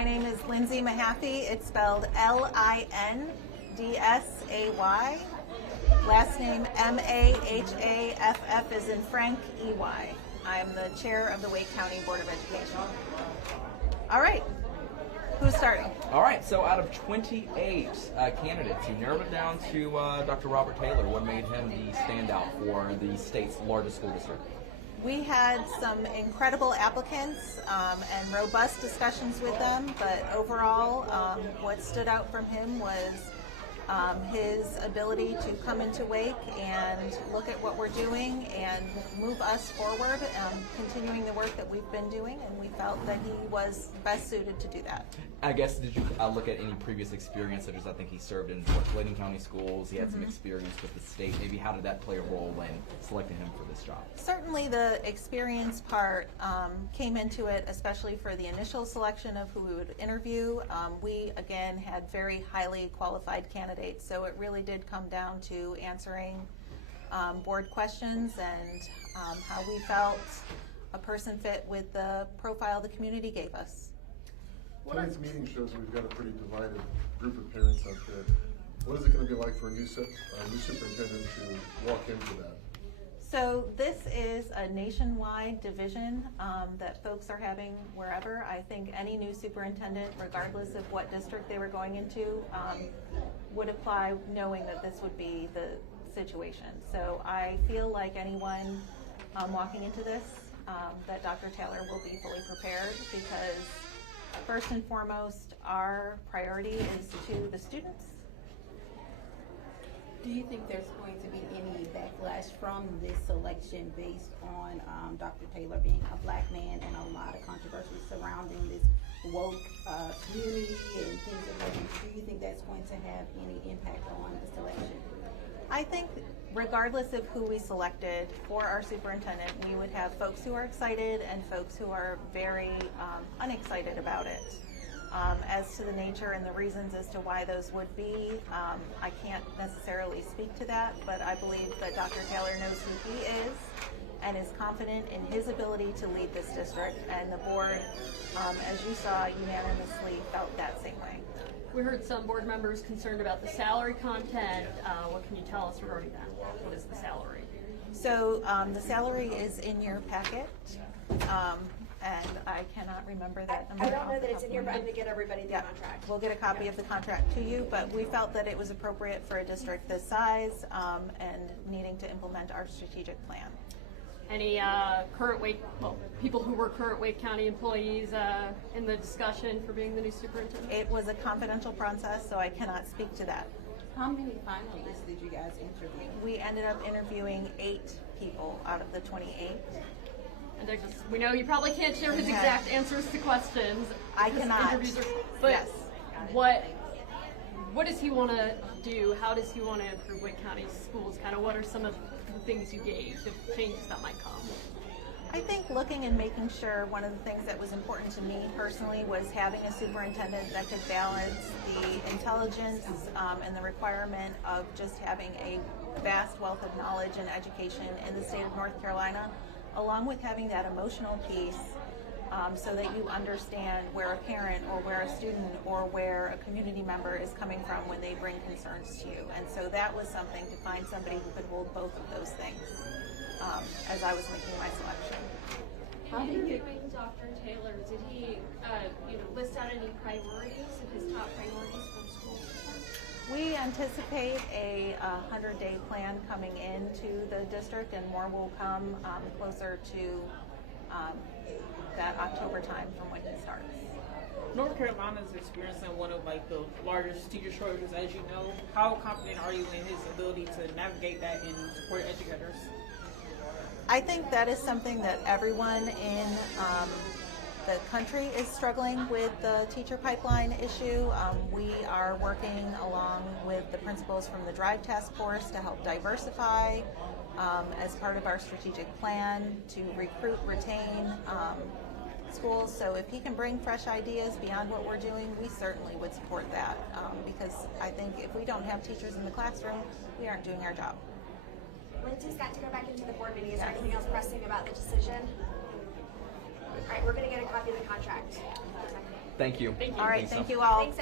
My name is Lindsay Mahaffey. It's spelled Lindsay. Last name Mahaff as in Frank, EY. I am the chair of the Wake County Board of Education. All right, who's starting? All right, so out of 28 candidates, you narrowed it down to Dr. Robert Taylor. What made him the standout for the state's largest school district? We had some incredible applicants and robust discussions with them, but overall what stood out from him was his ability to come into Wake and look at what we're doing and move us forward, continuing the work that we've been doing, and we felt that he was best suited to do that. I guess, did you look at any previous experience, such as I think he served in Layton County schools, he had some experience with the state, maybe how did that play a role in selecting him for this job? Certainly the experience part came into it, especially for the initial selection of who we would interview. We, again, had very highly qualified candidates, so it really did come down to answering board questions and how we felt a person fit with the profile the community gave us. Tonight's meeting shows we've got a pretty divided group of parents out there. What is it going to be like for a new superintendent to walk into that? So this is a nationwide division that folks are having wherever. I think any new superintendent, regardless of what district they were going into, would apply knowing that this would be the situation. So I feel like anyone walking into this, that Dr. Taylor will be fully prepared, because first and foremost, our priority is to the students. Do you think there's going to be any backlash from this selection based on Dr. Taylor being a black man and a lot of controversy surrounding this woke community and things of that nature? Do you think that's going to have any impact on the selection? I think regardless of who we selected for our superintendent, we would have folks who are excited and folks who are very unexcited about it. As to the nature and the reasons as to why those would be, I can't necessarily speak to that, but I believe that Dr. Taylor knows who he is and is confident in his ability to lead this district, and the board, as you saw, unanimously felt that same way. We heard some board members concerned about the salary content. What can you tell us regarding that? What is the salary? So the salary is in your packet, and I cannot remember that number. I don't know that it's in here, but I'm going to get everybody the contract. We'll get a copy of the contract to you, but we felt that it was appropriate for a district this size and needing to implement our strategic plan. Any people who were current Wake County employees in the discussion for being the new superintendent? It was a confidential process, so I cannot speak to that. How many finalists did you guys interview? We ended up interviewing 8 people out of the 28. And we know you probably can't share his exact answers to questions. I cannot. But yes. What does he want to do? How does he want to improve Wake County schools? Kind of what are some of the things you gave, the changes that might come? I think looking and making sure, one of the things that was important to me personally was having a superintendent that could balance the intelligence and the requirement of just having a vast wealth of knowledge and education in the state of North Carolina, along with having that emotional piece so that you understand where a parent or where a student or where a community member is coming from when they bring concerns to you. And so that was something, to find somebody who could hold both of those things as I was making my selection. In interviewing Dr. Taylor, did he list out any priorities of his top priorities for the school system? We anticipate a 100-day plan coming into the district, and more will come closer to that October time from when he starts. North Carolina is experiencing one of the largest teacher shortages, as you know. How confident are you in his ability to navigate that and support educators? I think that is something that everyone in the country is struggling with, the teacher pipeline issue. We are working along with the principals from the Drive Task Force to help diversify as part of our strategic plan to recruit, retain schools. So if he can bring fresh ideas beyond what we're doing, we certainly would support that because I think if we don't have teachers in the classroom, we aren't doing our job. Lindsay's got to go back into the board meeting. Is there anything else pressing about the decision? All right, we're going to get a copy of the contract. Thank you. Thank you. All right, Thanks, thank so you all. Thanks,